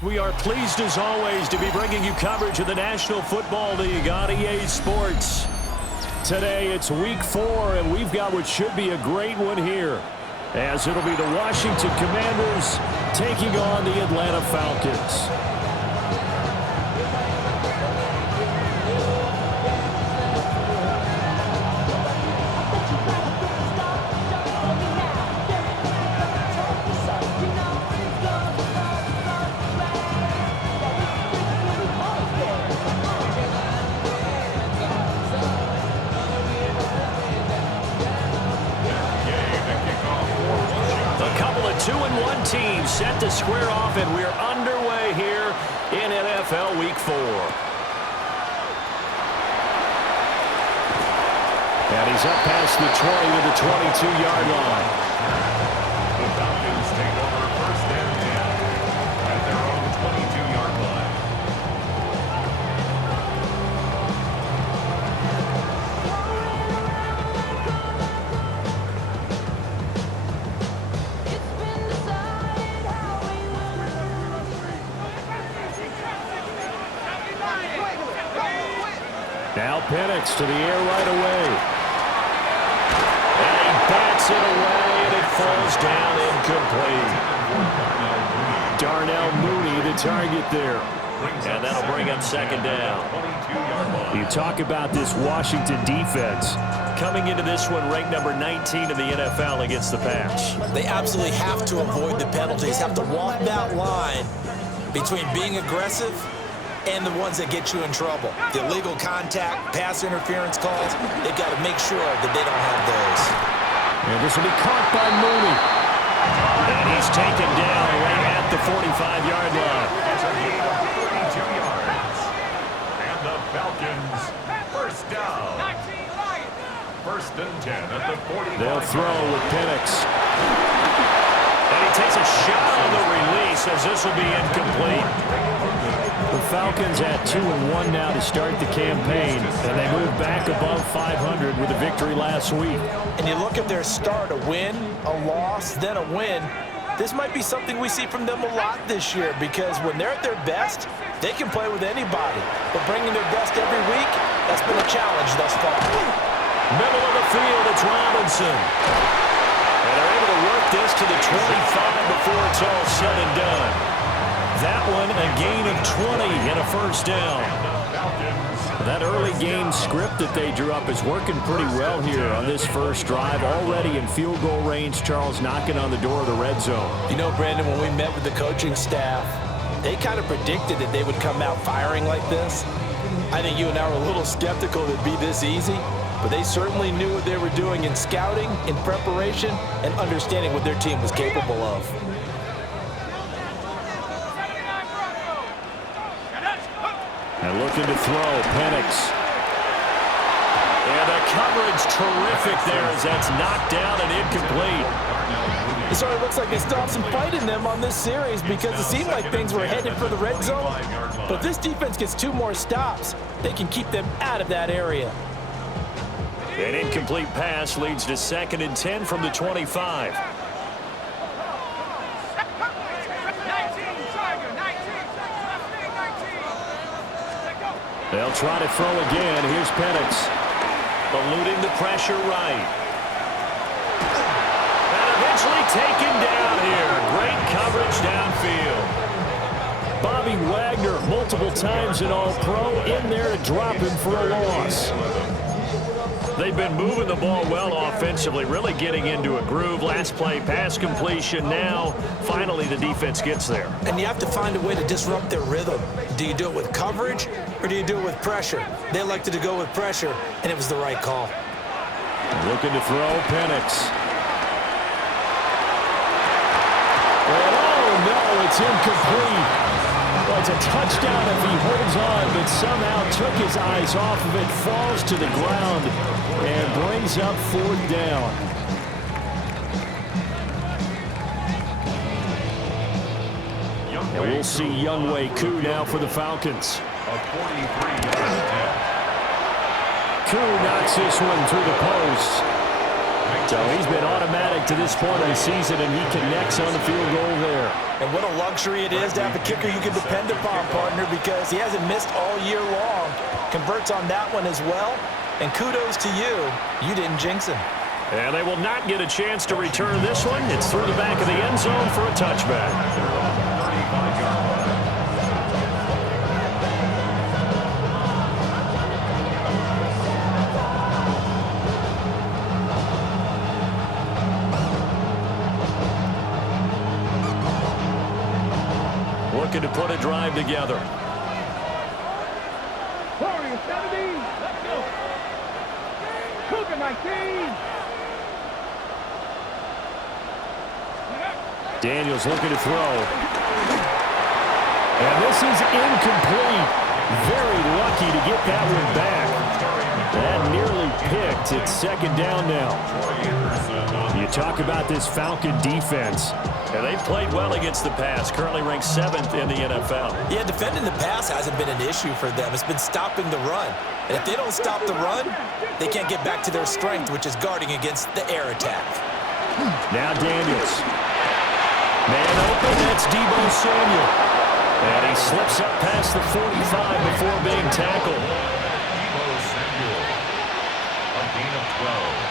We are pleased as always to be bringing you coverage of the National Football League on EA Sports. Today it's week 4 and we've got what should be a great one here, as it'll be the Washington Commanders taking on the Atlanta Falcons. Team set to square off, and we're underway here in NFL Week 4. And he's up past the 20 to the 22-yard line. The Falcons take over first and 10 at their own 22-yard line. Now Penix to the air right away. And he bats it away, and it falls down incomplete. Darnell Mooney, the target there. And that'll bring up second down. You talk about this Washington defense. Coming into this one, ranked number 19 in the NFL against the pass. They absolutely have to avoid the penalties, have to walk that line between being aggressive and the ones that get you in trouble. The illegal contact, pass interference calls, they've got to make sure that they don't have those. And this will be caught by Mooney. And he's taken down right at the 45-yard line. It's a gain of 32 yards. And the Falcons, first down. First and 10 at the 45. They'll throw with Penix. And he takes a shot on the release, as this will be incomplete. The Falcons at 2-1 now to start the campaign, and they move back above 500 with a victory last week. And you look at their start, a win, a loss, then a win. This might be something we see from them a lot this year, because when they're at their best, they can play with anybody. But bringing their best every week, that's been a challenge thus far. Middle of the field, it's Robinson. And they're able to work this to the 25 before it's all said and done. That one, a gain of 20 and a first down. That early game script that they drew up is working pretty well here on this first drive. Already in field goal range, Charles knocking on the door of the red zone. You know, Brandon, when we met with the coaching staff, they kind of predicted that they would come out firing like this. I think you and I were a little skeptical that it'd be this easy, but they certainly knew what they were doing in scouting, in preparation, and understanding what their team was capable of. And looking to throw, Penix. And the coverage terrific there as that's knocked down and incomplete. It sort of looks like they still have some fight in them on this series, because it seemed like things were headed for the red zone. But if this defense gets 2 more stops, they can keep them out of that area. An incomplete pass leads to 2nd and 10 from the 25. They'll try to throw again. Here's Penix. Eluding the pressure right. And eventually taken down here. Great coverage downfield. Bobby Wagner, multiple times an All-Pro, in there to drop him for a loss. They've been moving the ball well offensively, really getting into a groove. Last play, pass completion. Now, finally, the defense gets there. And you have to find a way to disrupt their rhythm. Do you do it with coverage, or do you do it with pressure? They elected to go with pressure, and it was the right call. Looking to throw, Penix. And oh, no, it's incomplete. Well, it's a touchdown if he holds on, but somehow took his eyes off of it, falls to the ground, and brings up 4th down. And we'll see Younghoe Koo now for the Falcons. Koo knocks this one through the post. So he's been automatic to this point of the season, and he connects on the field goal there. And what a luxury it is to have a kicker you can depend upon, partner, because he hasn't missed all year long. Converts on that one as well. And kudos to you. You didn't jinx him. And they will not get a chance to return this one. It's through the back of the end zone for a touchback. Looking to put a drive together. 40, 70, let's go. Cougar 19. Daniels looking to throw. And this is incomplete. Very lucky to get that one back. That nearly picked. It's second down now. You talk about this Falcon defense. And they've played well against the pass. Currently ranked 7th in the NFL. Yeah, defending the pass hasn't been an issue for them. It's been stopping the run. And if they don't stop the run, they can't get back to their strength, which is guarding against the air attack. Now Daniels. Man open, that's Deebo Samuel. And he slips up past the 45 before being tackled. Deebo Samuel. A gain of 12.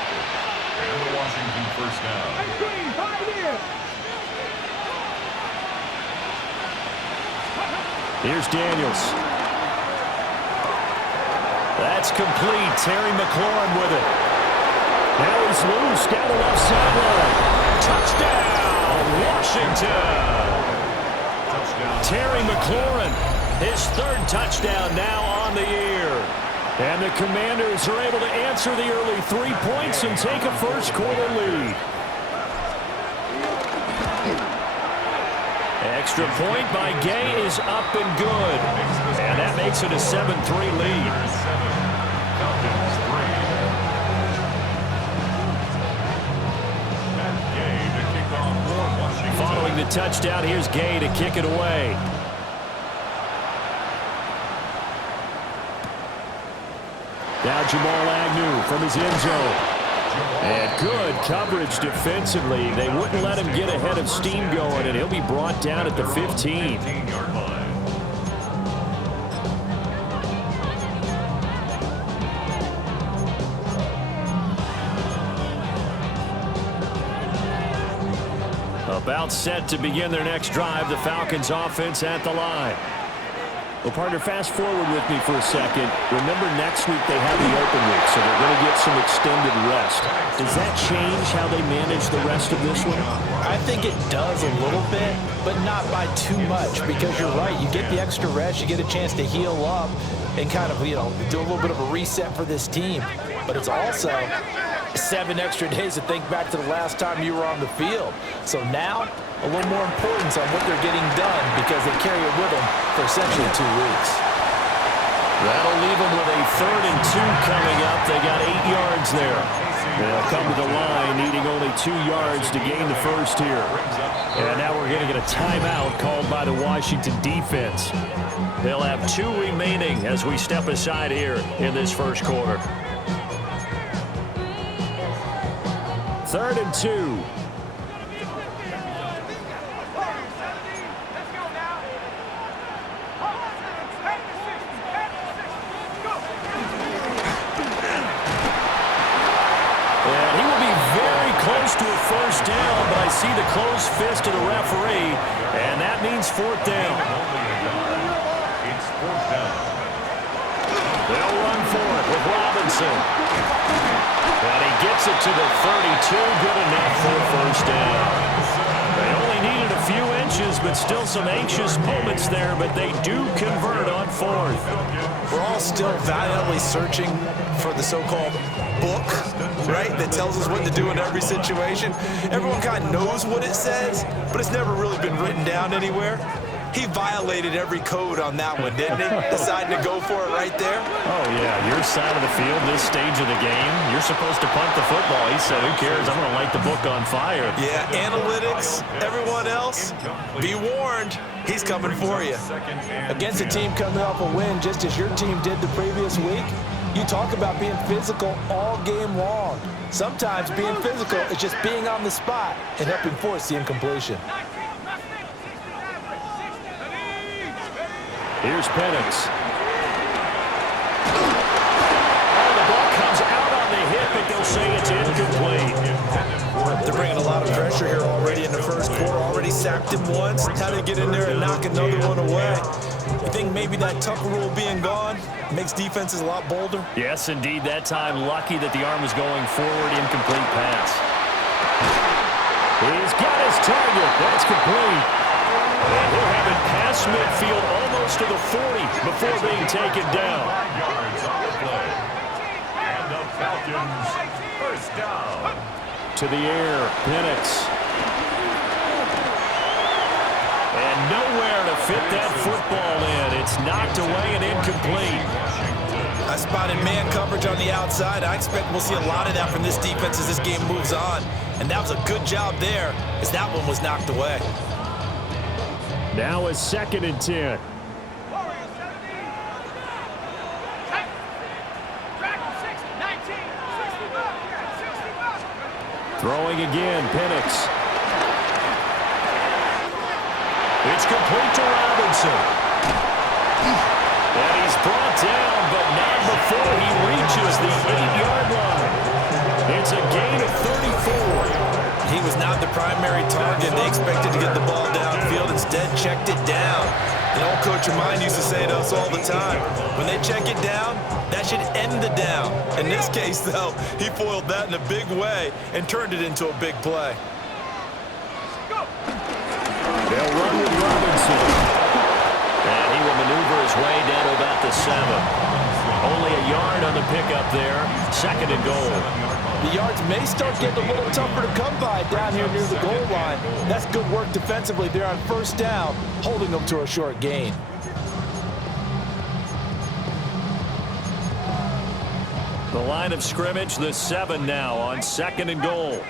And the Washington first down. Here's Daniels. That's complete. Terry McLaurin with it. Now he's loose down the left sideline. Touchdown, Washington. Touchdown. Terry McLaurin, his 3rd touchdown now on the year. And the Commanders are able to answer the early 3 points and take a first-quarter lead. Extra point by Gay is up and good. And that makes it a 7-3 lead. Falcons 3. And Gay to kick off for Washington. Following the touchdown, here's Gay to kick it away. Now Jamal Agnew from his end zone. And good coverage defensively. They wouldn't let him get ahead of steam going, and he'll be brought down at the 15. 15-yard line. About set to begin their next drive, the Falcons offense at the line. Well, partner, fast forward with me for a second. Remember, next week they have the open week, so they're going to get some extended rest. Does that change how they manage the rest of this one? I think it does a little bit, but not by too much, because you're right. You get the extra rest, you get a chance to heal up and kind of, do a little bit of a reset for this team. But it's also 7 extra days to think back to the last time you were on the field. So now, a little more importance on what they're getting done because they carry it with them for essentially 2 weeks. That'll leave them with a 3rd and 2 coming up. They got 8 yards there. They'll come to the line needing only 2 yards to gain the first here. And now we're going to get a timeout called by the Washington defense. They'll have 2 remaining as we step aside here in this first quarter. 3rd and 2. To a first down, but I see the closed fist of the referee, and that means 4th down. It's 4th down. They'll run for it with Robinson. And he gets it to the 32. Good enough for a first down. They only needed a few inches, but still some anxious moments there, but they do convert on 4th. We're all still valiantly searching for the so-called book, right, that tells us what to do in every situation. Everyone kind of knows what it says, but it's never really been written down anywhere. He violated every code on that one, didn't he? Deciding to go for it right there. Oh, yeah, your side of the field, this stage of the game, you're supposed to punt the football. He said, who cares? I'm going to light the book on fire. Yeah, analytics, everyone else, be warned. He's coming for you. Against a team coming off a win, just as your team did the previous week, you talk about being physical all game long. Sometimes being physical is just being on the spot and helping force the incompletion. Here's Penix. Oh, the ball comes out on the hit, but they'll say it's incomplete. They're bringing a lot of pressure here already in the first quarter. Already sacked him once. How to get in there and knock another one away. You think maybe that Tucker rule being gone makes defenses a lot bolder? Yes, indeed. That time, lucky that the arm was going forward. Incomplete pass. He's got his target. That's complete. And he'll have it past midfield almost to the 40 before being taken down. 5 yards on the play. And the Falcons, first down. To the air, Penix. And nowhere to fit that football in. It's knocked away and incomplete. I spotted man coverage on the outside. I expect we'll see a lot of that from this defense as this game moves on. And that was a good job there as that one was knocked away. Now a 2nd and 10. Throwing again, Penix. It's complete to Robinson. And he's brought down, but not before he reaches the 8-yard line. It's a gain of 34. He was not the primary target. They expected to get the ball downfield. Instead, checked it down. An old coach of mine used to say to us all the time, when they check it down, that should end the down. In this case, though, he foiled that in a big way and turned it into a big play. They'll run with Robinson. And he will maneuver his way down to about the 7. Only a yard on the pickup there. 2nd and goal. The yards may start getting a little tougher to come by down here near the goal line. That's good work defensively there on first down, holding them to a short gain. The line of scrimmage, the 7 now on 2nd and goal.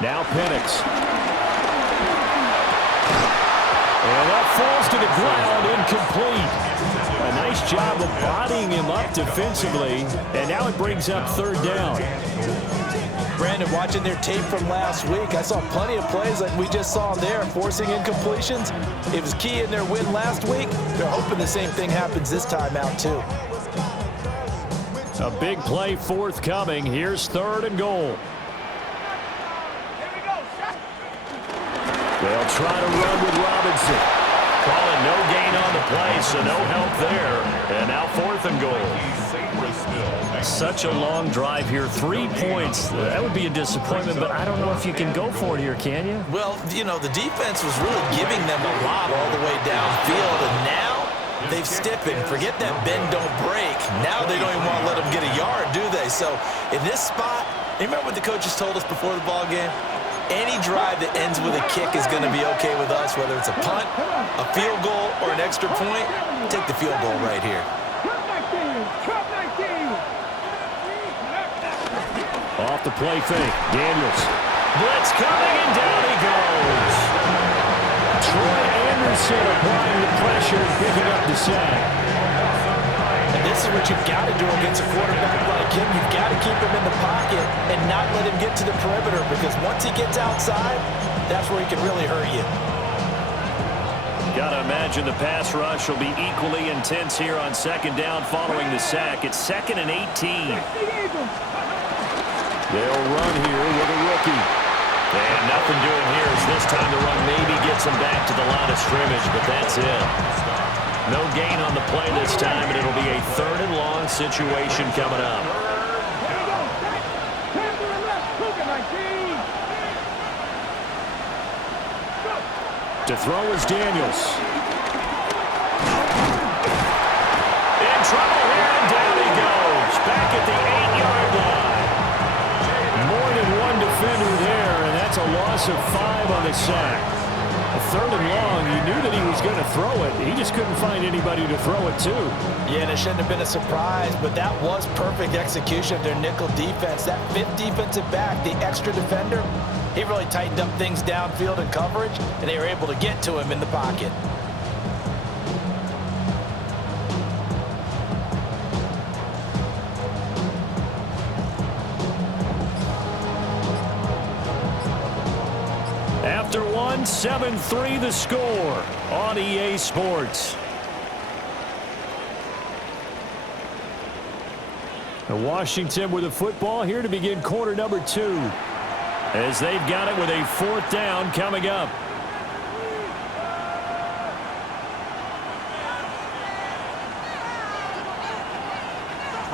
Now Penix. And that falls to the ground, incomplete. A nice job of bodying him up defensively, and now it brings up 3rd down. Brandon, watching their tape from last week, I saw plenty of plays like we just saw there, forcing incompletions. It was key in their win last week. They're hoping the same thing happens this time out, too. A big play forthcoming. Here's 3rd and goal. They'll try to run with Robinson. Calling no gain on the play, so no help there. And now 4th and goal. Such a long drive here. 3 points. That would be a disappointment, but I don't know if you can go for it here, can you? Well, you know, the defense was really giving them a lot all the way downfield, and now they've stiffened. Forget that bend, don't break. Now they don't even want to let them get a yard, do they? So in this spot, you remember what the coaches told us before the ball game? Any drive that ends with a kick is going to be okay with us, whether it's a punt, a field goal, or an extra point. Take the field goal right here. Off the play fake. Daniels. Blitz coming, and down he goes. Troy Anderson applying the pressure and picking up the sack. And this is what you've got to do against a quarterback like him. You've got to keep him in the pocket and not let him get to the perimeter, because once he gets outside, that's where he can really hurt you. Got to imagine the pass rush will be equally intense here on 2nd down following the sack. It's 2nd and 18. They'll run here with a rookie. And nothing doing here as this time the run maybe gets him back to the line of scrimmage, but that's it. No gain on the play this time, and it'll be a 3rd and long situation coming up. To throw is Daniels. In trouble here, and down he goes. Back at the 8-yard line. More than one defender there, and that's a loss of 5 on the sack. A 3rd and long, he knew that he was going to throw it. He just couldn't find anybody to throw it to. Yeah, and it shouldn't have been a surprise, but that was perfect execution of their nickel defense. That 5th defensive back, the extra defender, he really tightened up things downfield in coverage, and they were able to get to him in the pocket. After one, 7-3 the score on EA Sports. Washington with the football here to begin quarter number 2. As they've got it with a 4th down coming up.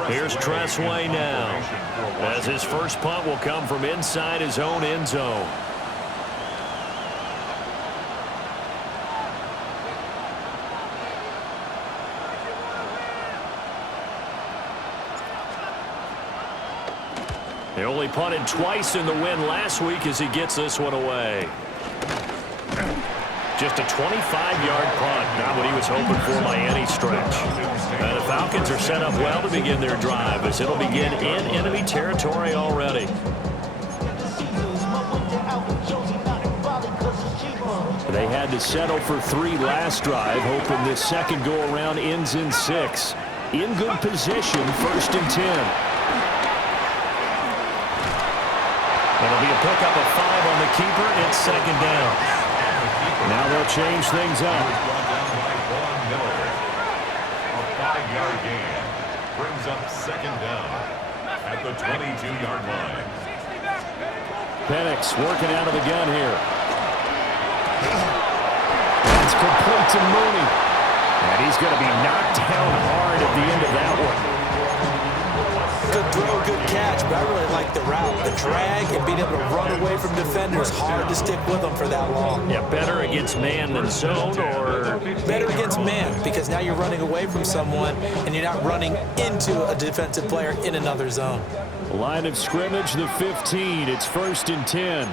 Here's Tressway now, as his first punt will come from inside his own end zone. They only punted twice in the win last week as he gets this one away. Just a 25-yard punt, not what he was hoping for by any stretch. And the Falcons are set up well to begin their drive as it'll begin in enemy territory already. They had to settle for 3 last drive, hoping this second go-around ends in 6. In good position, 1st and 10. It'll be a pickup of 5 on the keeper. It's 2nd down. Now they'll change things up. A 5-yard gain brings up 2nd down at the 22-yard line. Penix working out of the gun here. That's complete to Mooney. And he's going to be knocked down hard at the end of that one. Good throw, good catch, but I really like the route. The drag and being able to run away from defenders, hard to stick with them for that long. Yeah, better against man than zone, or? Better against man, because now you're running away from someone and you're not running into a defensive player in another zone. Line of scrimmage, the 15. It's 1st and 10.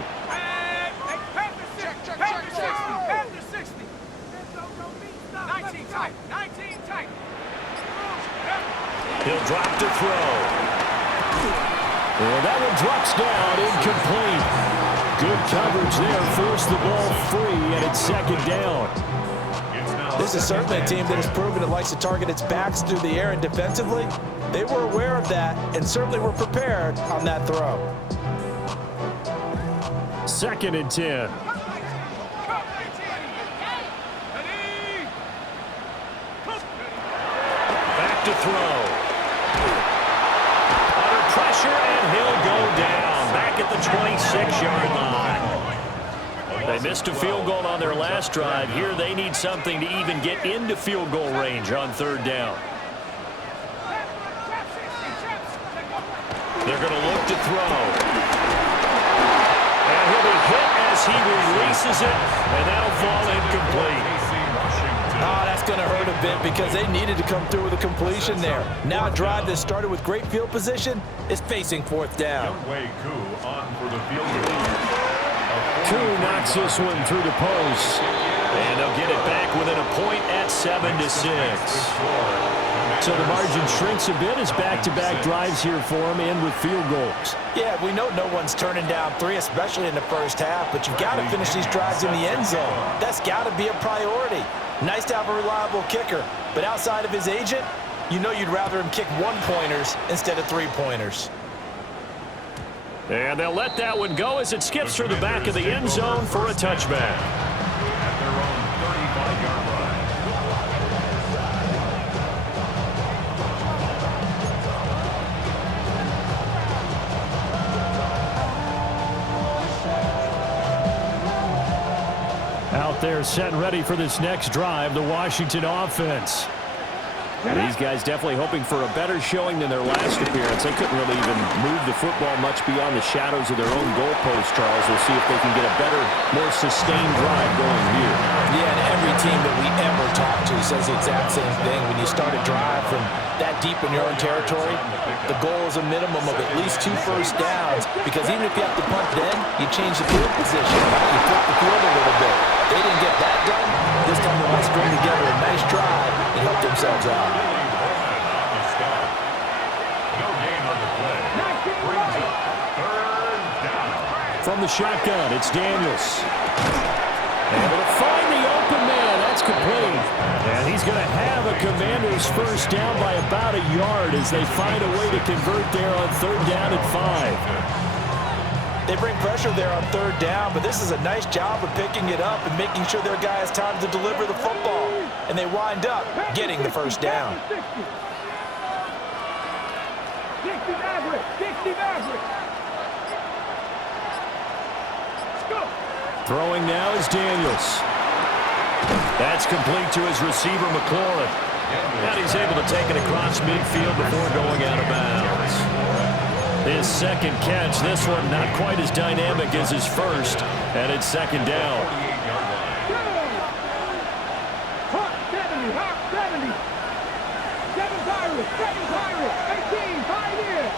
He'll drop to throw. And that one drops down, incomplete. Good coverage there, forced the ball free, and it's 2nd down. This is certainly a team that has proven it likes to target its backs through the air, and defensively, they were aware of that and certainly were prepared on that throw. 2nd and 10. Back to throw. And he'll go down back at the 26-yard line. They missed a field goal on their last drive. Here they need something to even get into field goal range on 3rd down. They're going to look to throw. And he'll be hit as he releases it, and that'll fall incomplete. Oh, that's going to hurt a bit because they needed to come through with a completion there. Now a drive that started with great field position is facing 4th down. Koo knocks this one through the post. And they'll get it back within a point at 7-6. So the margin shrinks a bit as back-to-back drives here for him and with field goals. Yeah, we know no one's turning down 3, especially in the first half, but you've got to finish these drives in the end zone. That's got to be a priority. Nice to have a reliable kicker, but outside of his agent, you know you'd rather him kick 1-pointers instead of 3-pointers. And they'll let that one go as it skips through the back of the end zone for a touchback. At their own 35-yard line. Out there set and ready for this next drive, the Washington offense. These guys definitely hoping for a better showing than their last appearance. They couldn't really even move the football much beyond the shadows of their own goalpost, Charles. We'll see if they can get a better, more sustained drive going here. Yeah, and every team that we ever talk to says the exact same thing. When you start a drive from that deep in your own territory, the goal is a minimum of at least 2 first downs, because even if you have to punt then, you change the field position. You flip the field a little bit. They didn't get that done. This time they want to string together a nice drive and help themselves out. From the shotgun, it's Daniels. Able to find the open man. That's complete. And he's going to have a Commander's first down by about a yard as they find a way to convert there on 3rd down and 5. They bring pressure there on third down, but this is a nice job of picking it up and making sure their guy has time to deliver the football. And they wind up getting the first down. 60 average. 60 average. Throwing now is Daniels. That's complete to his receiver, McLaurin. And he's able to take it across midfield before going out of bounds. His second catch, this one not quite as dynamic as his first, and it's second down. Hawk 70, Hawk 70. 7 Pirates, 18, 5 here.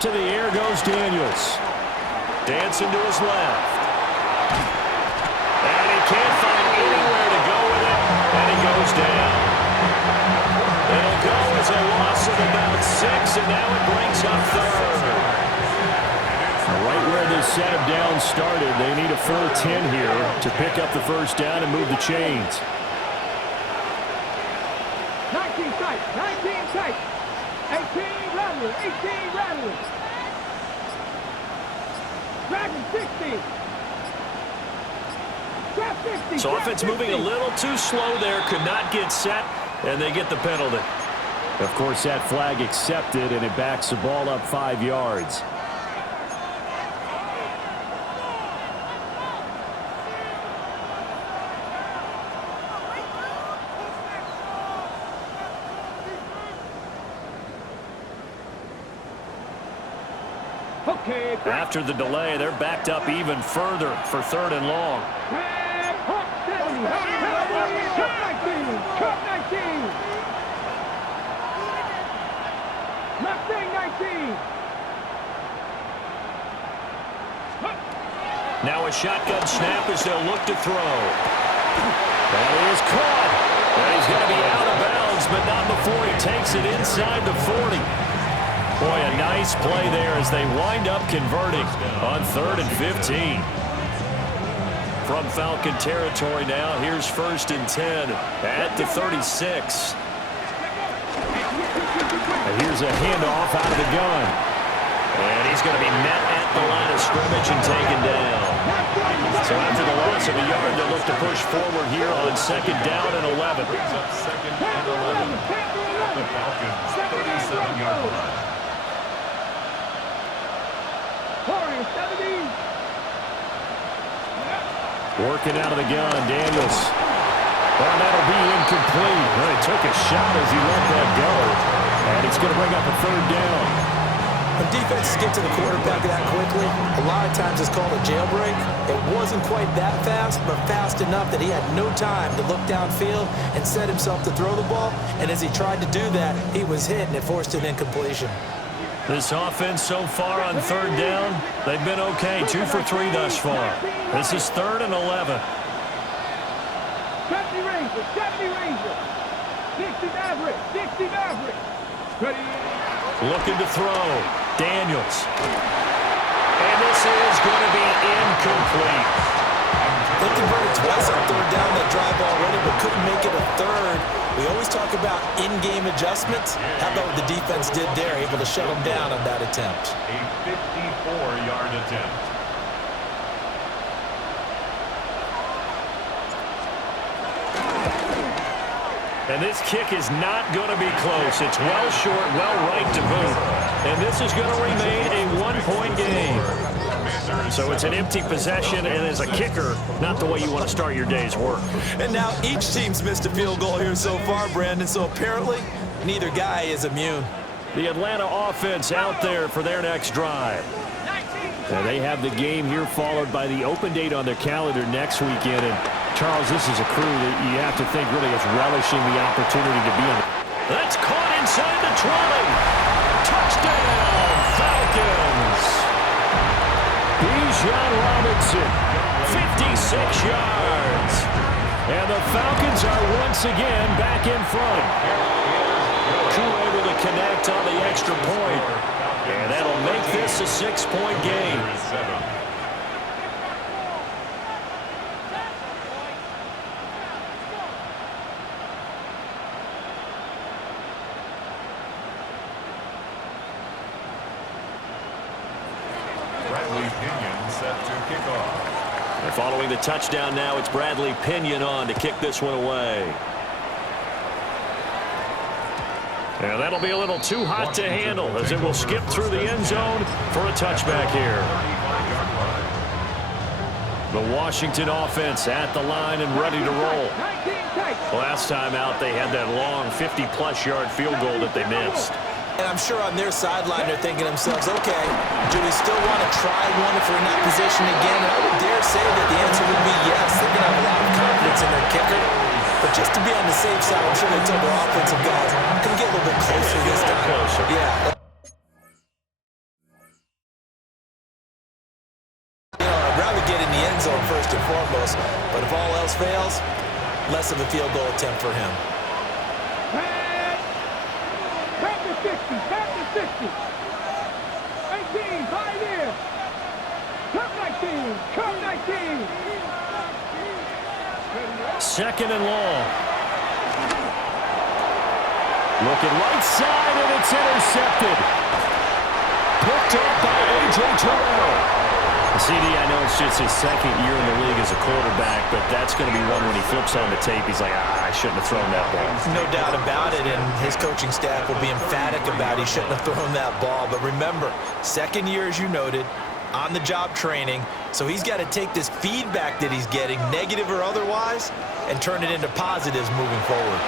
To the air goes Daniels. Dancing to his left. And he can't find anywhere to go with it, and he goes down. It'll go as a loss of about 6, and now it brings up third. Right where this set of downs started, they need a full 10 here to pick up the first down and move the chains. 19 tight, 18 rattler. Dragon 60. Trap 50. So offense moving a little too slow there, could not get set, and they get the penalty. Of course, that flag accepted, and it backs the ball up 5 yards. Okay. After the delay, they're backed up even further for 3rd and long. Hawk 70. Cup 19. Cup 19. Mustang 19. Now a shotgun snap as they'll look to throw. That is caught. And he's going to be out of bounds, but not before he takes it inside the 40. Boy, a nice play there as they wind up converting on 3rd and 15. From Falcon territory now, here's 1st and 10 at the 36. And here's a handoff out of the gun. And he's going to be met at the line of scrimmage and taken down. So after the loss of a yard, they'll look to push forward here on 2nd down and 11. Brings up 2nd and 11. The Falcons, 37-yard line. 70. Working out of the gun, Daniels. Well, that'll be incomplete. Well, he took a shot as he let that go. And it's going to bring up a 3rd down. When defenses get to the quarterback that quickly, a lot of times it's called a jailbreak. It wasn't quite that fast, but fast enough that he had no time to look downfield and set himself to throw the ball. And as he tried to do that, he was hit, and it forced an incompletion. This offense so far on 3rd down, they've been okay. 2 for 3 thus far. This is 3rd and 11. 70 Ranger. 60 average. Ready. Looking to throw. Daniels. And this is going to be incomplete. They converted twice on 3rd down that drive already, but couldn't make it a 3rd. We always talk about in-game adjustments. How about what the defense did there, able to shut them down on that attempt? A 54-yard attempt. And this kick is not going to be close. It's well short, well right to boot. And this is going to remain a 1-point game. So it's an empty possession, and as a kicker, not the way you want to start your day's work. And now each team's missed a field goal here so far, Brandon, so apparently neither guy is immune. The Atlanta offense out there for their next drive. And they have the game here followed by the open date on their calendar next weekend. And Charles, this is a crew that you have to think really is relishing the opportunity to be on. That's caught inside the 20. Touchdown, Falcons. Bijan Robinson, 56 yards. And the Falcons are once again back in front. Crew able to connect on the extra point. And that'll make this a 6-point game. Bradley Pinion set to kick off. And following the touchdown now, it's Bradley Pinion on to kick this one away. And that'll be a little too hot to handle as it will skip through the end zone for a touchback here. The Washington offense at the line and ready to roll. Last time out, they had that long 50-plus yard field goal that they missed. And I'm sure on their sideline they're thinking to themselves, okay, do we still want to try one if we're in that position again? And I would dare say that the answer would be yes. They're going to have a lot of confidence in their kicker. But just to be on the safe side, I'm sure they told their offensive guys, can we get a little bit closer this time? Closer. Yeah. I'd rather get in the end zone first and foremost, but if all else fails, less of a field goal attempt for him. Back to 60, back to 60. 18, 5 in. Cup 19, cup 19. Second and long. Looking right side, and it's intercepted. Picked up by A.J. Terrell. CD, I know it's just his second year in the league as a quarterback, but that's going to be one when he flips on the tape. He's like, I shouldn't have thrown that ball. No doubt about it, and his coaching staff will be emphatic about he shouldn't have thrown that ball. But remember, second year, as you noted, on-the-job training, so he's got to take this feedback that he's getting, negative or otherwise, and turn it into positives moving forward.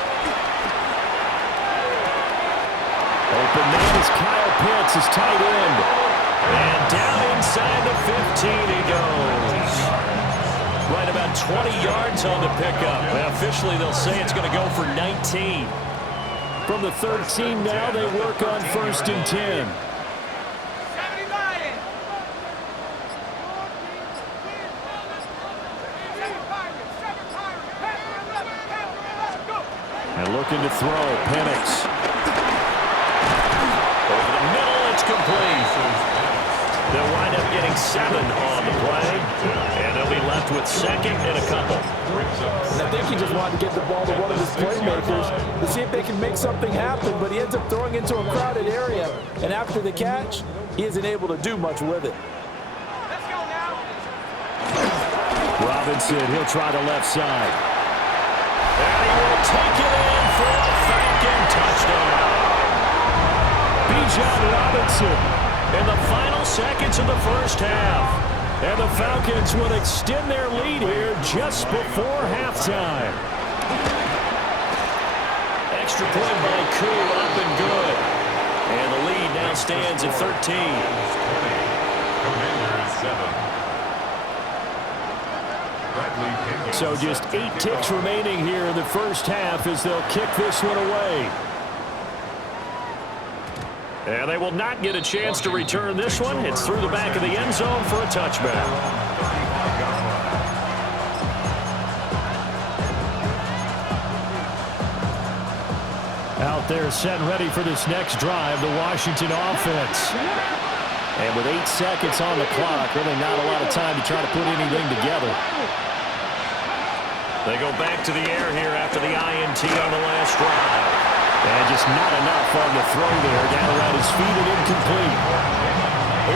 Open man is Kyle Pitts, his tight end. And down inside the 15 he goes. Right about 20 yards on the pickup. And officially they'll say it's going to go for 19. From the 13 now, they work on 1st and 10. And looking to throw, Penix. Over the middle, it's complete. They'll wind up getting 7 on the play, and they'll be left with second and a couple. And I think he just wanted to get the ball to one of his playmakers to see if they can make something happen, but he ends up throwing into a crowded area, and after the catch, he isn't able to do much with it. Let's go now. Robinson, he'll try the left side. And he will take it in for a Falcon touchdown. Bijan Robinson. In the final seconds of the first half. And the Falcons would extend their lead here just before halftime. Extra point by Koo, up and good. And the lead now stands at 13. So just 8 ticks remaining here in the first half as they'll kick this one away. And they will not get a chance to return this one. It's through the back of the end zone for a touchback. Out there set and ready for this next drive, the Washington offense. And with 8 seconds on the clock, really not a lot of time to try to put anything together. They go back to the air here after the INT on the last drive. And just not enough on the throw there. Down around his feet and incomplete.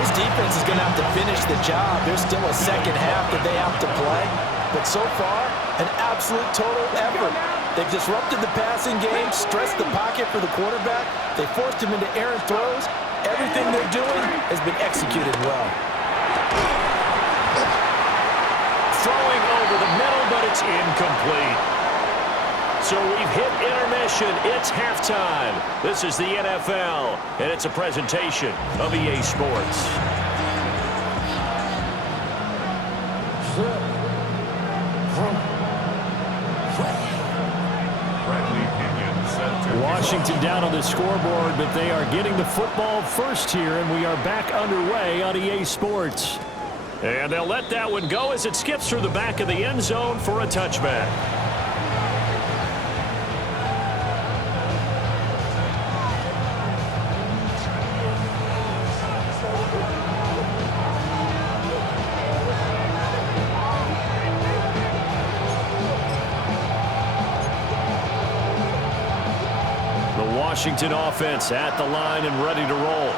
His defense is going to have to finish the job. There's still a second half that they have to play. But so far, an absolute total effort. They've disrupted the passing game, stressed the pocket for the quarterback. They forced him into errant throws. Everything they're doing has been executed well. Throwing over the middle, but it's incomplete. So we've hit intermission. It's halftime. This is the NFL, and it's a presentation of EA Sports. Washington down on the scoreboard, but they are getting the football first here, and we are back underway on EA Sports. And they'll let that one go as it skips through the back of the end zone for a touchback. Washington offense at the line and ready to roll.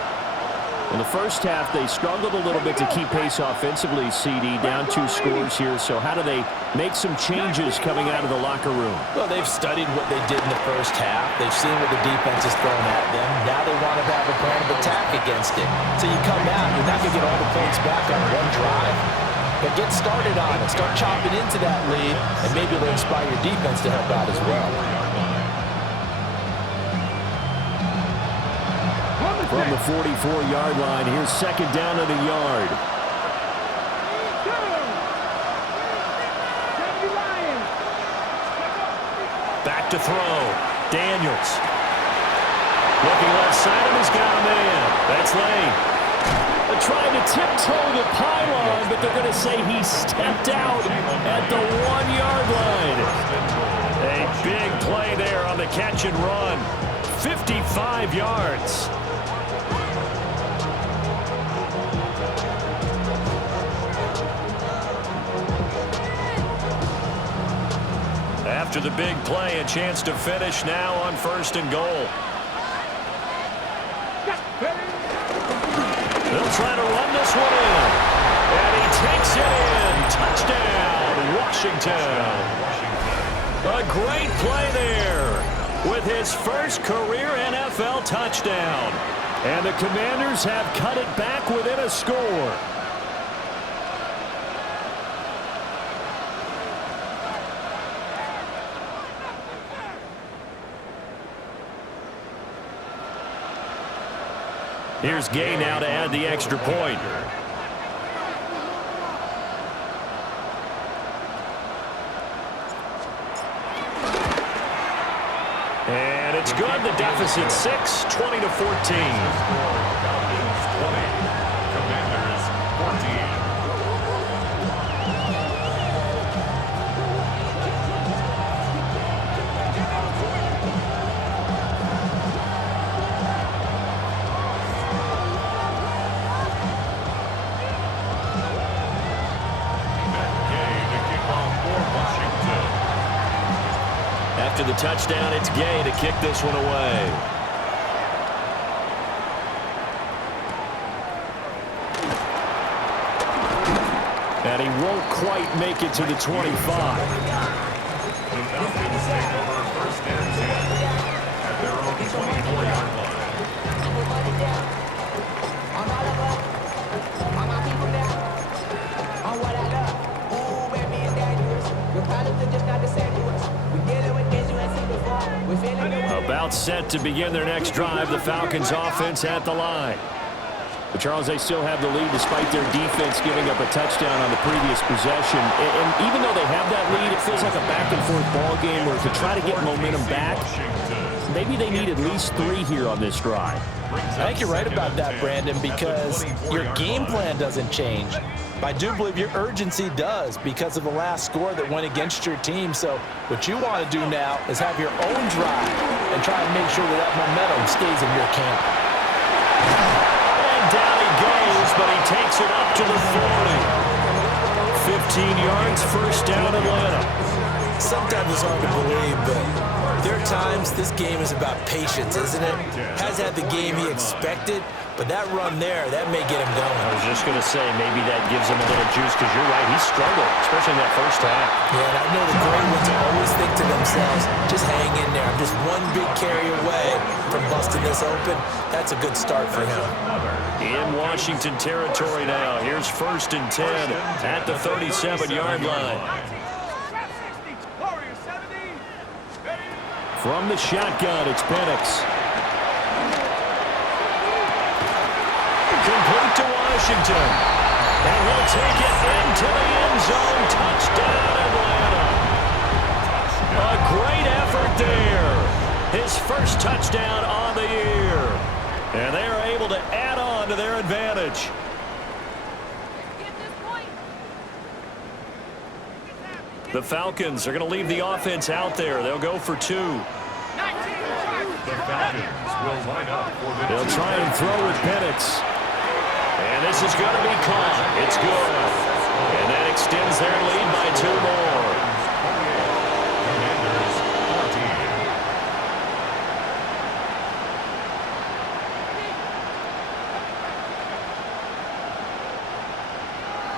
In the first half, they struggled a little bit to keep pace offensively, CD, down 2 scores here. So how do they make some changes coming out of the locker room? Well, they've studied what they did in the first half. They've seen what the defense is throwing at them. Now they want to have a plan of attack against it. So you come out, you're not going to get all the points back on one drive. But get started on it. Start chopping into that lead, and maybe it'll inspire your defense to help out as well. From the 44-yard line, here's second down and a yard. Back to throw. Daniels. Looking left side, and he's got a man. That's Lane. They're trying to tiptoe the pylon, but they're going to say he stepped out at the 1-yard line. A big play there on the catch and run. 55 yards. After the big play, a chance to finish now on 1st and goal. They'll try to run this one in. And he takes it in. Touchdown, Washington. A great play there with his first career NFL touchdown. And the Commanders have cut it back within a score. Here's Gay now to add the extra point. And it's good. The deficit 6, 20-14. Commanders 14. After the touchdown, it's Gay to kick this one away. And he won't quite make it to the 25. The Falcons take over 1st and 10 at their own 24-yard line. About set to begin their next drive, the Falcons offense at the line. But Charles, they still have the lead despite their defense giving up a touchdown on the previous possession. And even though they have that lead, it feels like a back-and-forth ball game where to try to get momentum back, maybe they need at least 3 here on this drive. I think you're right about that, Brandon, because your game plan doesn't change. I do believe your urgency does because of the last score that went against your team. So what you want to do now is have your own drive and try and make sure that that momentum stays in your camp. And down he goes, but he takes it up to the 40. 15 yards, 1st down Atlanta. Sometimes it's hard to believe, but there are times this game is about patience, isn't it? Has had the game he expected, but that run there, that may get him going. I was just going to say, maybe that gives him a little juice, because you're right, he struggled, especially in that first half. Yeah, and I know the great ones always think to themselves, just hang in there. I'm just one big carry away from busting this open. That's a good start for him. In Washington territory now. Here's 1st and 10 at the 37-yard line. From the shotgun, it's Penix. Complete to Washington. And he'll take it into the end zone. Touchdown, Atlanta. A great effort there. His first touchdown on the year. And they are able to add on to their advantage. The Falcons are going to leave the offense out there. They'll go for 2. The Falcons will line up for the They'll try and throw with Penix. And this is going to be caught. It's good. And that extends their lead by 2 more. Commanders 14.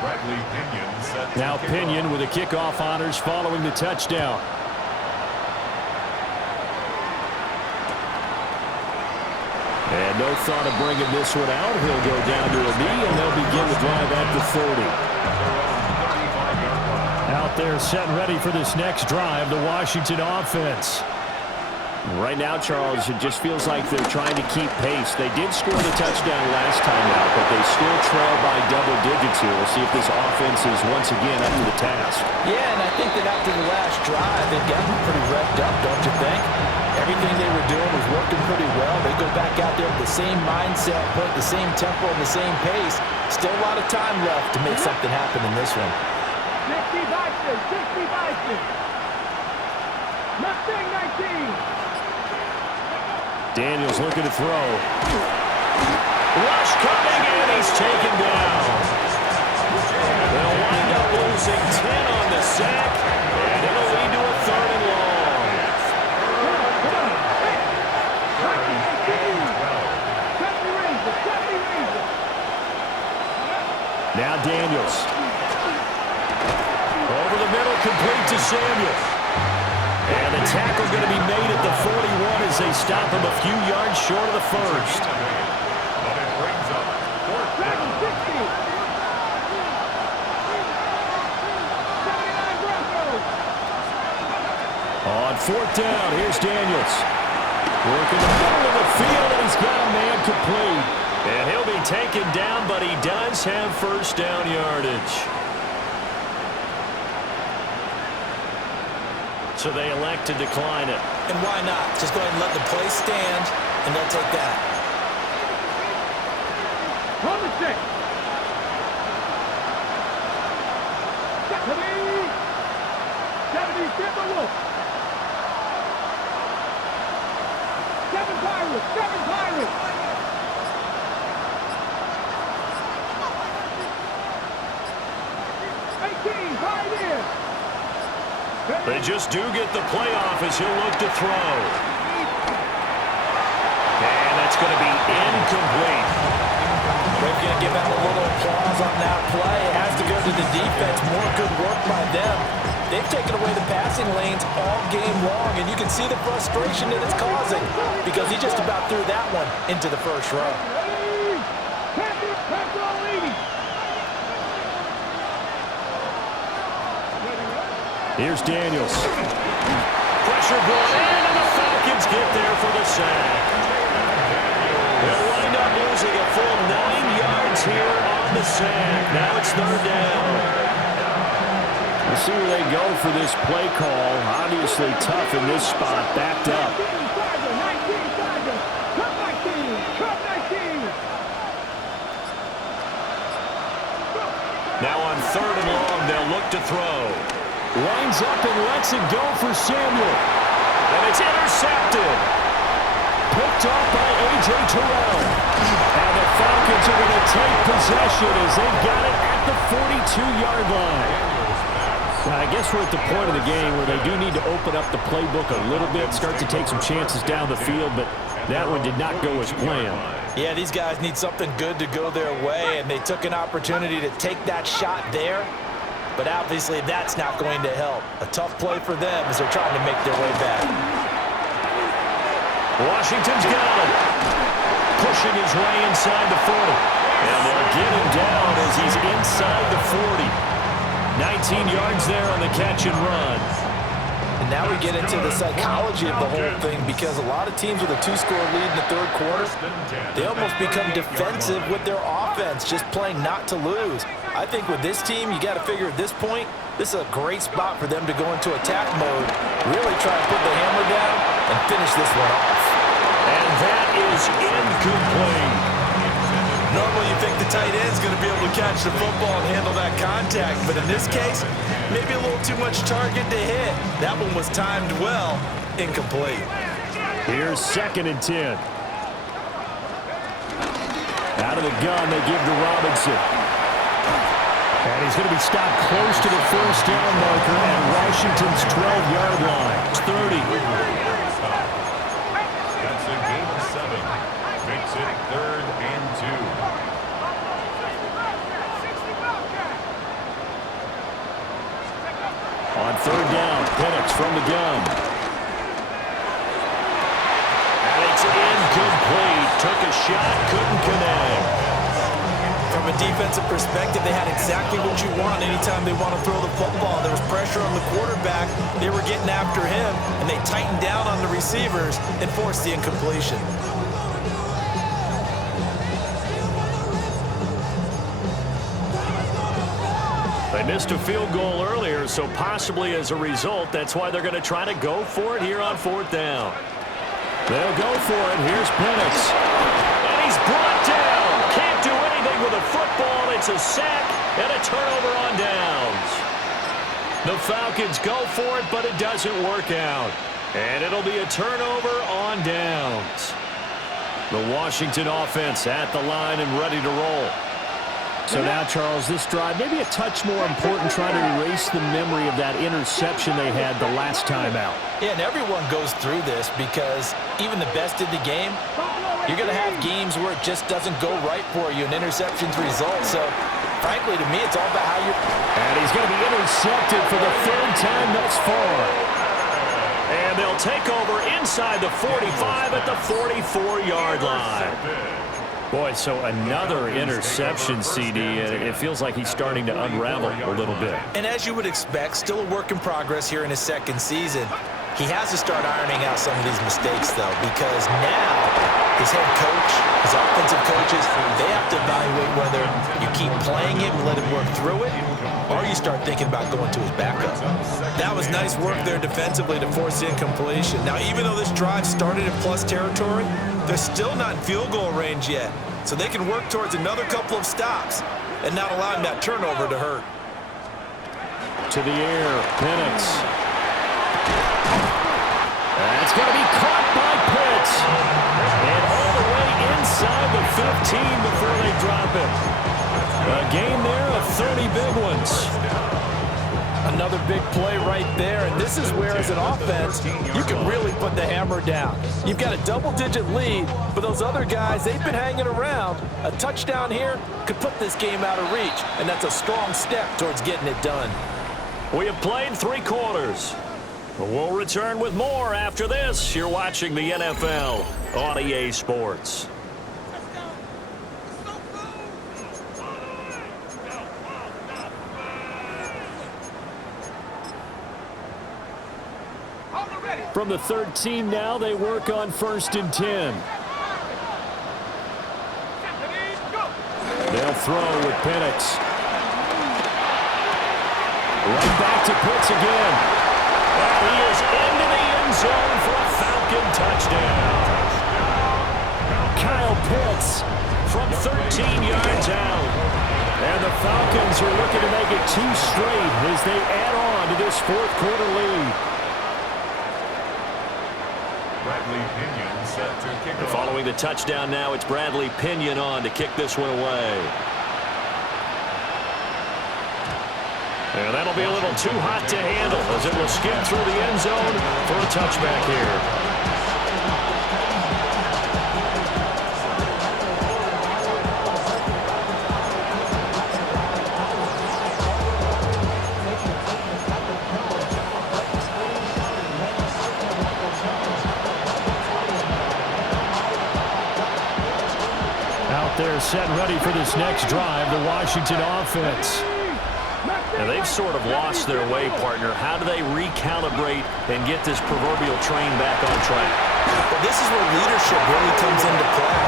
Bradley Pinion set to Now kick Pinion off. with the kickoff honors following the touchdown. And no thought of bringing this one out. He'll go down to a knee, and they'll begin the drive at the 30. Out there set and ready for this next drive, the Washington offense. Right now, Charles, it just feels like they're trying to keep pace. They did score the touchdown last time out, but they still trail by double digits here. We'll see if this offense is once again up to the task. Yeah, and I think that after the last drive, they've gotten pretty revved up, don't you think? Everything they were doing was working pretty well. They go back out there with the same mindset, put the same tempo and the same pace. Still a lot of time left to make something happen in this one. 60 Bison, 60 Bison. Mustang 19. Daniels looking to throw. Rush coming, and he's taken down. They'll wind up losing 10 on the sack, and it'll lead to a 3rd and long. Now Daniels. Over the middle, complete to Samuel. And the tackle going to be made at the 41 as they stop him a few yards short of the first. But it brings up 4th down. 60. On 4th down, here's Daniels. Working the middle of the field, and he's got a man complete. And he'll be taken down, but he does have 1st down yardage. So they elect to decline it. And why not? Just go ahead and let the play stand, and they'll take that. On the 6. 70 Timberwolves. 7 Pirates, 7 Pirates. They just do get the playoff as he'll look to throw. And that's going to be incomplete. We're going to give them a little applause on that play. It has to go to the defense. More good work by them. They've taken away the passing lanes all game long, and you can see the frustration that it's causing because he just about threw that one into the first row. Here's Daniels. Pressure brought in, and the Falcons get there for the sack. They'll wind up losing a full 9 yards here on the sack. Now it's 3rd down. We'll see where they go for this play call. Obviously tough in this spot, backed up. Now on 3rd and long, they'll look to throw. Lines up and lets it go for Samuel. And it's intercepted. Picked off by A.J. Terrell. And the Falcons are going to take possession as they've got it at the 42-yard line. I guess we're at the point of the game where they do need to open up the playbook a little bit, start to take some chances down the field, but that one did not go as planned. Yeah, these guys need something good to go their way, and they took an opportunity to take that shot there. But obviously, that's not going to help. A tough play for them as they're trying to make their way back. Washington's got it. Pushing his way inside the 40. And they'll get him down as he's inside the 40. 19 yards there on the catch and run. And now we get into the psychology of the whole thing because a lot of teams with a 2-score lead in the 3rd quarter, they almost become defensive with their offense, just playing not to lose. I think with this team, you got to figure at this point, this is a great spot for them to go into attack mode, really try to put the hammer down and finish this one off. And that is incomplete. Normally you think the tight end's going to be able to catch the football and handle that contact, but in this case, maybe a little too much target to hit. That one was timed well, incomplete. Here's 2nd and 10. Out of the gun, they give to Robinson. And he's going to be stopped close to the 1st down marker at Washington's 12-yard line. It's 30. That's a gain of 7. Makes it 3rd and 2. third down. Penix from the gun. And it's incomplete. Took a shot, couldn't connect. From a defensive perspective, they had exactly what you want anytime they want to throw the football. There was pressure on the quarterback. They were getting after him, and they tightened down on the receivers and forced the incompletion. They missed a field goal earlier, so possibly as a result, that's why they're going to try to go for it here on fourth down. They'll go for it. Here's Penix. And he's brought down. Can't do anything with a football. It's a sack and a turnover on downs. The Falcons go for it, but it doesn't work out. And it'll be a turnover on downs. The Washington offense at the line and ready to roll. So now, Charles, this drive, maybe a touch more important, trying to erase the memory of that interception they had the last time out. Yeah, and everyone goes through this because even the best in the game, you're going to have games where it just doesn't go right for you, and interceptions result. So, frankly, to me, it's all about how you're... And he's going to be intercepted for the third time thus far. And they'll take over inside the 45 at the 44-yard line. Boy, so another interception, CD. It feels like he's starting to unravel a little bit. And as you would expect, still a work in progress here in his second season. He has to start ironing out some of these mistakes, though, because now his head coach, his offensive coaches, they have to evaluate whether you keep playing him and let him work through it, or you start thinking about going to his backup. That was nice work there defensively to force the incompletion. Now, even though this drive started in plus territory, they're still not in field goal range yet, so they can work towards another couple of stops and not allowing that turnover to hurt. To the air, Penix. That's going to be caught by Pitts. And all the way inside the 15 before they drop it. A gain there of 30 big ones. Another big play right there, and this is where, as an offense, you can really put the hammer down. You've got a double-digit lead, but those other guys, they've been hanging around. A touchdown here could put this game out of reach, and that's a strong step towards getting it done. We have played 3 quarters. We'll return with more after this. You're watching the NFL on EA Sports. From the 13 now, they work on 1st and 10. They'll throw with Penix. Right back to Pitts again. And he is into the end zone for a Falcon touchdown. Kyle Pitts from 13 yards out. And the Falcons are looking to make it 2 straight as they add on to this 4th quarter lead. Set to kick off. Following the touchdown now, it's Bradley Pinion on to kick this one away. And that'll be a little too hot to handle as it will skip through the end zone for a touchback here. They're set ready for this next drive, the Washington offense. Now they've sort of lost their way, partner. How do they recalibrate and get this proverbial train back on track? Well, this is where leadership really comes into play.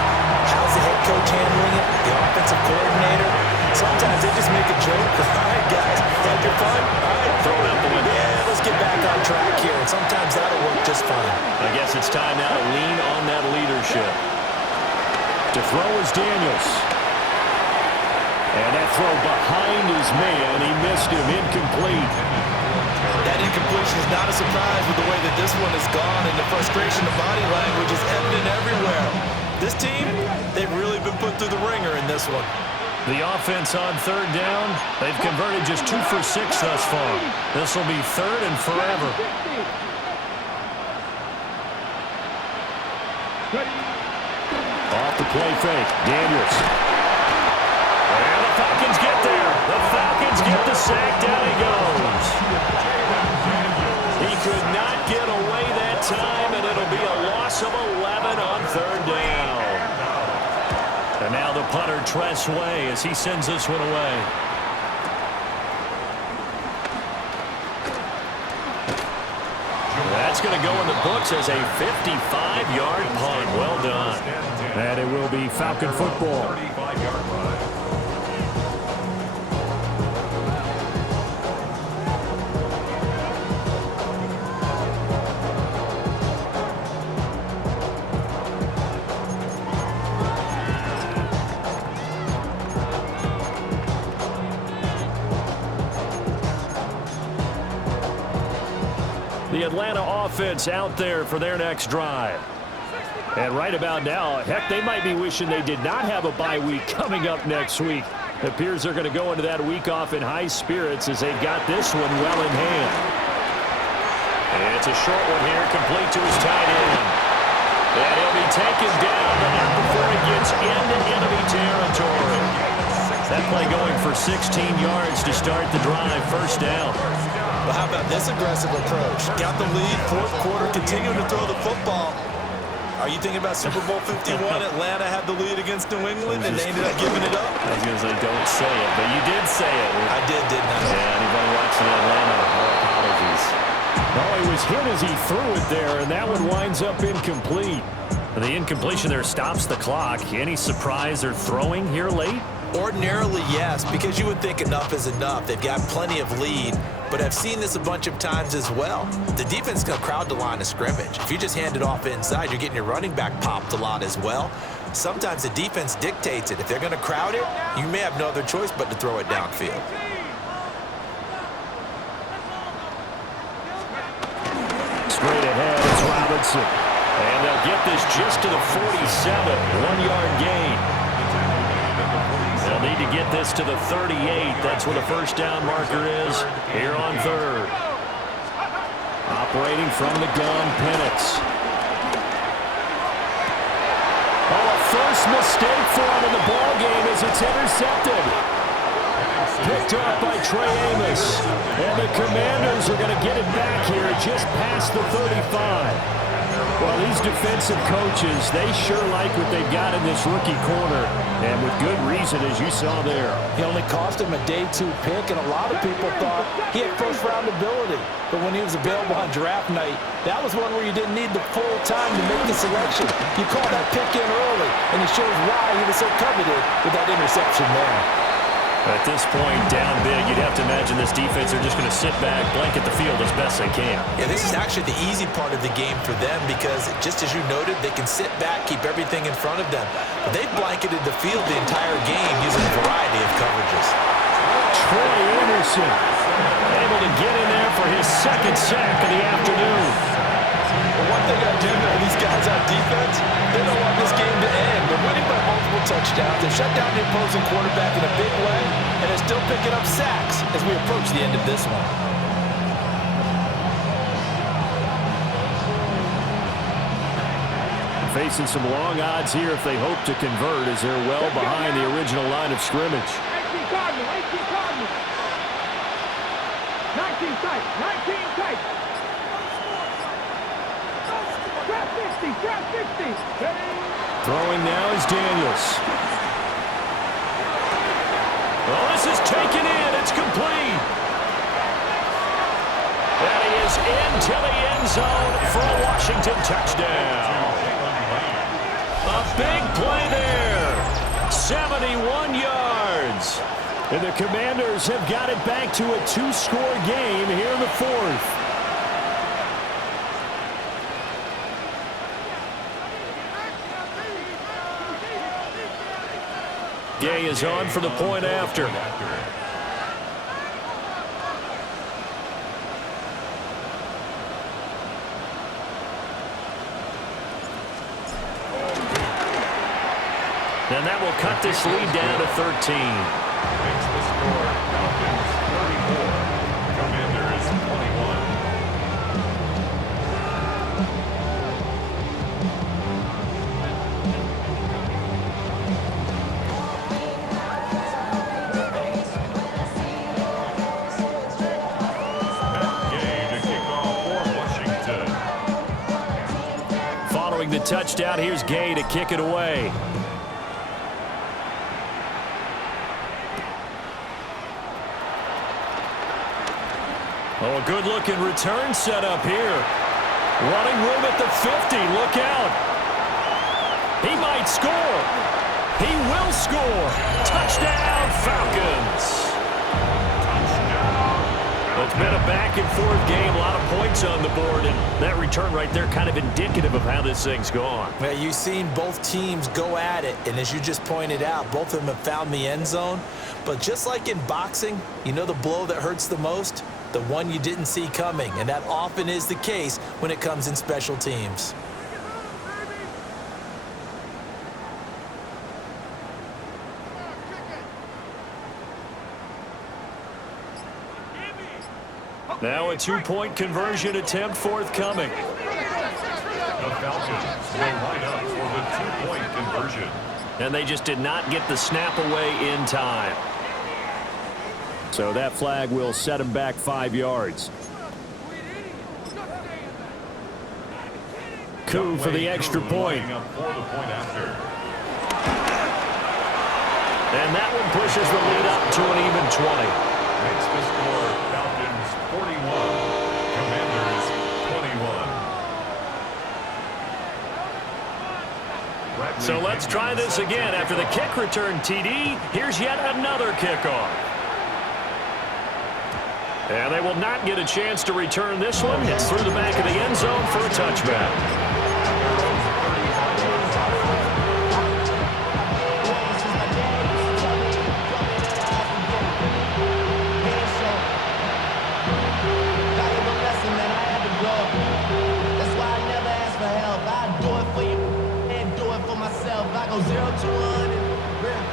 How's the head coach handling it? The offensive coordinator? Sometimes they just make a joke. All right, guys, had your fun? All right, Throw it out the window. Yeah, let's get back on track here. And sometimes that'll work just fine. I guess it's time now to lean on that leadership. To throw is Daniels. And that throw behind his man. He missed him. Incomplete. That incompletion is not a surprise with the way that this one has gone, and the frustration of body language is evident everywhere. This team, they've really been put through the ringer in this one. The offense on 3rd down, they've converted just 2 for 6 thus far. This will be 3rd and forever. Off the play fake, Daniels. And the Falcons get there. The Falcons get the sack. Down he goes. picturesque way as he sends this one away. That's going to go in the books as a 55-yard punt. Well done. And it will be Falcon football. 35-yard line. The Atlanta offense out there for their next drive. And right about now, heck, they might be wishing they did not have a bye week coming up next week. It appears they're going to go into that week off in high spirits as they've got this one well in hand. And it's a short one here, complete to his tight end. And he'll be taken down, but not before he gets into enemy territory. That play going for 16 yards to start the drive, first down. Well, how about this aggressive approach? Got the lead, fourth quarter, continuing to throw the football. Are you thinking about Super Bowl 51? Atlanta had the lead against New England, and they ended up giving it up? I was going to say, don't say it, but you did say it. I did, didn't I? Yeah, anybody watching Atlanta, our apologies. Oh, he was hit as he threw it there, and that one winds up incomplete. The incompletion there stops the clock. Any surprise they're throwing here late? Ordinarily, yes, because you would think enough is enough. They've got plenty of lead, but I've seen this a bunch of times as well. The defense is going to crowd the line of scrimmage. If you just hand it off inside, you're getting your running back popped a lot as well. Sometimes the defense dictates it. If they're going to crowd it, you may have no other choice but to throw it downfield. Straight ahead, it's Robinson. And they'll get this just to the 47, 1-yard gain. They'll need to get this to the 38. That's where the first down marker is here on third. Operating from the gun, Penix. Oh, a first mistake for him in the ball game as it's intercepted. Picked up by Trey Amos. And the Commanders are going to get it back here just past the 35. Well, these defensive coaches, they sure like what they've got in this rookie corner, and with good reason, as you saw there. He only cost him a day 2 pick, and a lot of people thought he had first-round ability. But when he was available on draft night, that was one where you didn't need the full time to make the selection. You call that pick in early, and it shows why he was so coveted with that interception there. At this point, down big, you'd have to imagine this defense are just going to sit back, blanket the field as best they can. Yeah, this is actually the easy part of the game for them because, just as you noted, they can sit back, keep everything in front of them. But they've blanketed the field the entire game using a variety of coverages. Troy Anderson able to get in there for his second sack of the afternoon. But one thing I do know, these guys on defense, they don't want this game to end. They're winning by multiple touchdowns. They've shut down the opposing quarterback in a big way, and they're still picking up sacks as we approach the end of this one. facing some long odds here if they hope to convert as they're well behind the original line of scrimmage. 18 Cardinal, 18 Cardinal. 19 tight, 19 tight. Trap 60, trap 60. Throwing now is Daniels. Well, this is taken in. It's complete. And he is into the end zone for a Washington touchdown. A big play there. 71 yards. And the Commanders have got it back to a 2-score game here in the fourth. Gay is on for the point after. And that will cut this lead down to 13. Makes the score Falcons 34, Commanders 21. Following the touchdown, here's Gay to kick it away. Oh, a good-looking return set up here. Running room at the 50. Look out. He might score. He will score. Touchdown, Falcons. It's been a back-and-forth game, a lot of points on the board, and that return right there kind of indicative of how this thing's gone. Well, you've seen both teams go at it, and as you just pointed out, both of them have found the end zone. But just like in boxing, you know the blow that hurts the most? The one you didn't see coming, and that often is the case when it comes in special teams. Now a two-point conversion attempt forthcoming. The Falcons will line up for the two-point conversion. And they just did not get the snap away in time. So that flag will set him back 5 yards. Coup for the extra point. And that one pushes the lead up to an even 20. Makes the score Falcons 41, Commanders 21. So let's try this again. After the kick return TD, here's yet another kickoff. And they will not get a chance to return this one. It's through the back of the end zone for a touchback.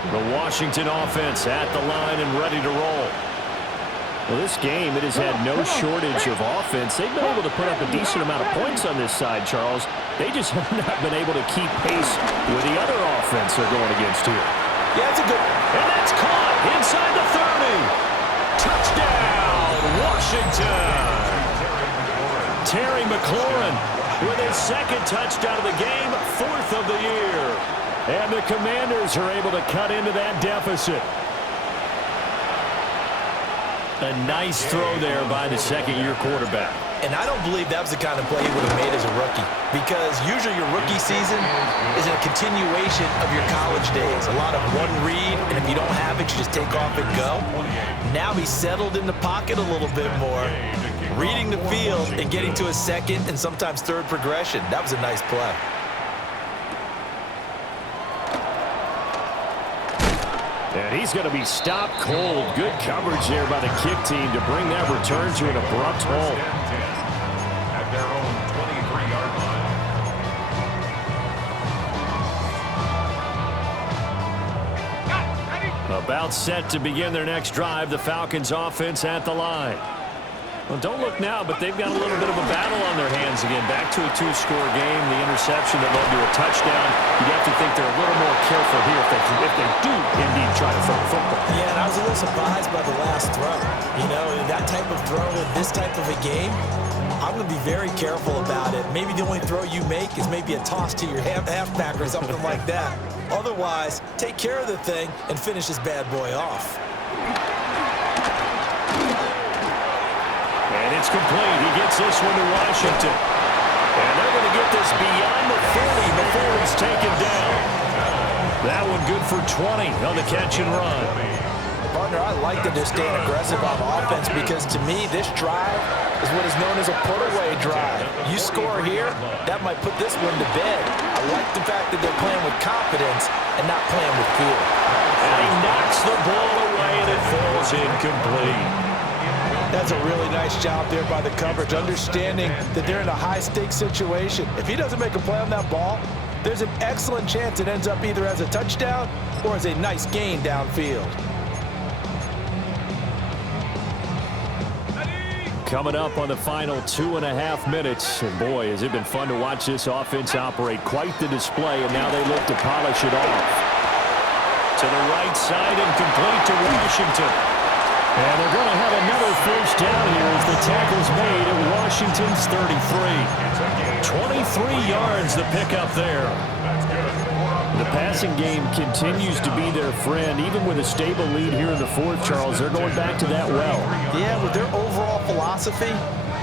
The Washington offense at the line and ready to roll. Well, this game, it has had no shortage of offense. They've been able to put up a decent amount of points on this side, Charles. They just have not been able to keep pace with the other offense they're going against here. Yeah, it's a good... And that's caught inside the 30. Touchdown, Washington. Terry McLaurin with his second touchdown of the game, 4th of the year. And the Commanders are able to cut into that deficit. A nice throw there by the second-year quarterback. And I don't believe that was the kind of play he would have made as a rookie, because usually your rookie season is a continuation of your college days. A lot of one read, and if you don't have it, you just take off and go. Now he's settled in the pocket a little bit more, reading the field and getting to a second and sometimes third progression. That was a nice play. And he's going to be stopped cold. Good coverage there by the kick team to bring that return to an abrupt halt. At their own 23-yard line. About set to begin their next drive, the Falcons offense at the line. Well, don't look now, but they've got a little bit of a battle on their hands again. Back to a two-score game. The interception that led to a touchdown. You'd have to think they're a little more careful here if they do indeed try to throw the football. Yeah, and I was a little surprised by the last throw. You know, that type of throw in this type of a game, I'm going to be very careful about it. Maybe the only throw you make is maybe a toss to your halfback or something like that. Otherwise, take care of the thing and finish this bad boy off. And it's complete. He gets this one to Washington. And they're going to get this beyond the 40 before he's taken down. That one good for 20 on the catch and run. Partner, I like that they're staying aggressive on offense, because to me, this drive is what is known as a put-away drive. You score here, that might put this one to bed. I like the fact that they're playing with confidence and not playing with fear. And he knocks the ball away, and it falls incomplete. That's a really nice job there by the coverage, understanding that they're in a high-stakes situation. If he doesn't make a play on that ball, there's an excellent chance it ends up either as a touchdown or as a nice gain downfield. Coming up on the final 2.5 minutes. And boy, has it been fun to watch this offense operate. Quite the display, and now they look to polish it off. To the right side and complete to Washington. And they're going to have another first down here as the tackle's made at Washington's 33. 23 yards the pickup there. The passing game continues to be their friend. Even with a stable lead here in the fourth, Charles, they're going back to that well. Yeah, with their overall philosophy,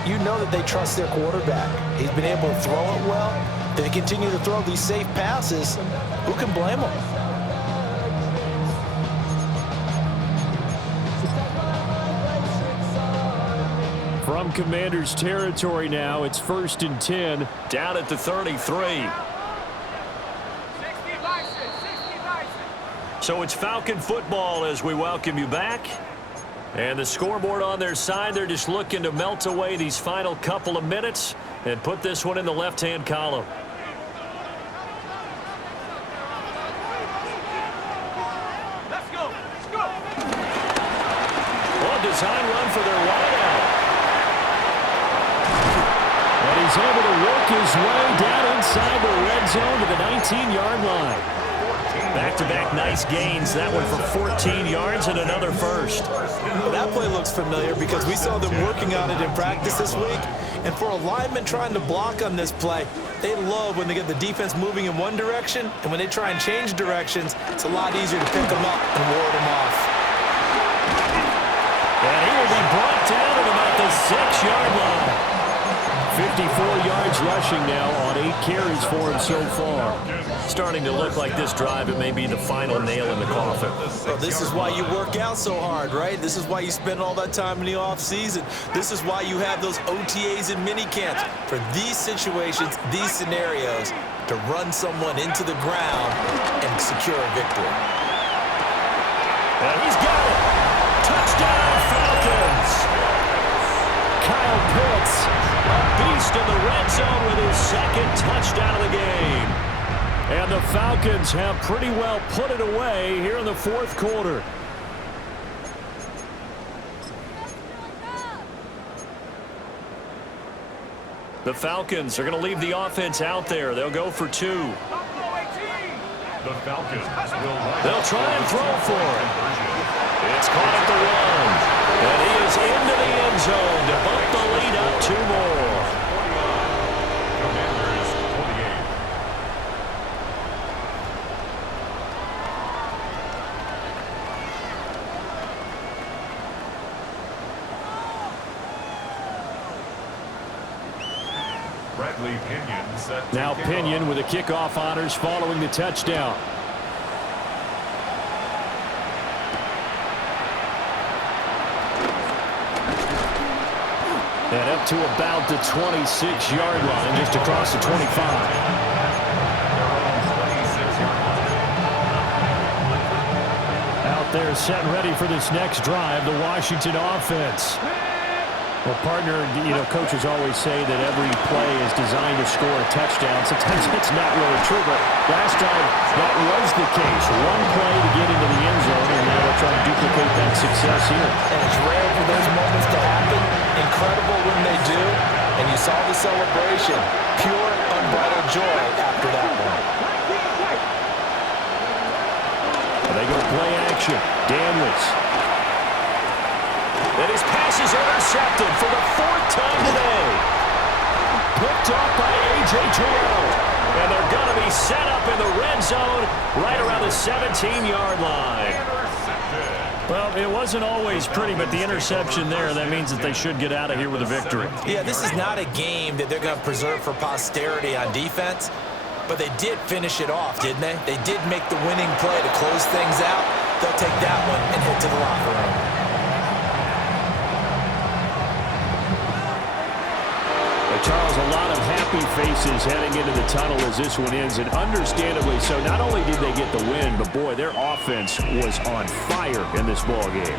you know that they trust their quarterback. He's been able to throw it well. They continue to throw these safe passes. Who can blame them? From Commanders territory now, it's 1st and 10. Down at the 33. So it's Falcon football as we welcome you back. And the scoreboard on their side, they're just looking to melt away these final couple of minutes and put this one in the left-hand column. Let's go. Let's go. Well, design run for their wideout. And he's able to work his way down inside the red zone to the 19-yard line. Back-to-back nice gains. That one for 14 yards and another first. Well, that play looks familiar because we saw them working on it in practice this week. And for a lineman trying to block on this play, they love when they get the defense moving in one direction. And when they try and change directions, it's a lot easier to pick them up and ward them off. And he will be brought down at about the 6-yard line. 54 yards rushing now on 8 carries for him so far. Starting to look like this drive, it may be the final nail in the coffin. Well, this is why you work out so hard, right? This is why you spend all that time in the offseason. This is why you have those OTAs and mini camps for these situations, these scenarios, to run someone into the ground and secure a victory. And he's got it. Touchdown, Falcons. Kyle Pitts, a beast in the red zone with his second touchdown of the game. And the Falcons have pretty well put it away here in the fourth quarter. The Falcons are going to leave the offense out there. They'll go for 2. The Falcons will They'll try and throw for it. It's caught at the 1. And he is into the end zone to bump the lead up 2 more. Commanders 28. Bradley Pinion set to Now kick Pinion off. with the kickoff honors following the touchdown. And up to about the 26-yard line, just across the 25. Out there set ready for this next drive, the Washington offense. Well, partner, coaches always say that every play is designed to score a touchdown. Sometimes that's not really true, but last time that was the case. One play to get into the end zone, and now they'll try to duplicate that success here. And it's rare for those moments to happen. Incredible when they do. And you saw the celebration. Pure, unbridled joy after that one. And they go play action. Daniels. And his pass is intercepted for the 4th time today. Picked off by A.J. Terrell. And they're going to be set up in the red zone right around the 17-yard line. Well, it wasn't always pretty, but the interception there, that means that they should get out of here with a victory. Yeah, this is not a game that they're going to preserve for posterity on defense, but they did finish it off, didn't they? They did make the winning play to close things out. They'll take that one and head to the locker room. Charles, a lot of happy faces heading into the tunnel as this one ends, and understandably so. Not only did they get the win, but boy, their offense was on fire in this ball game.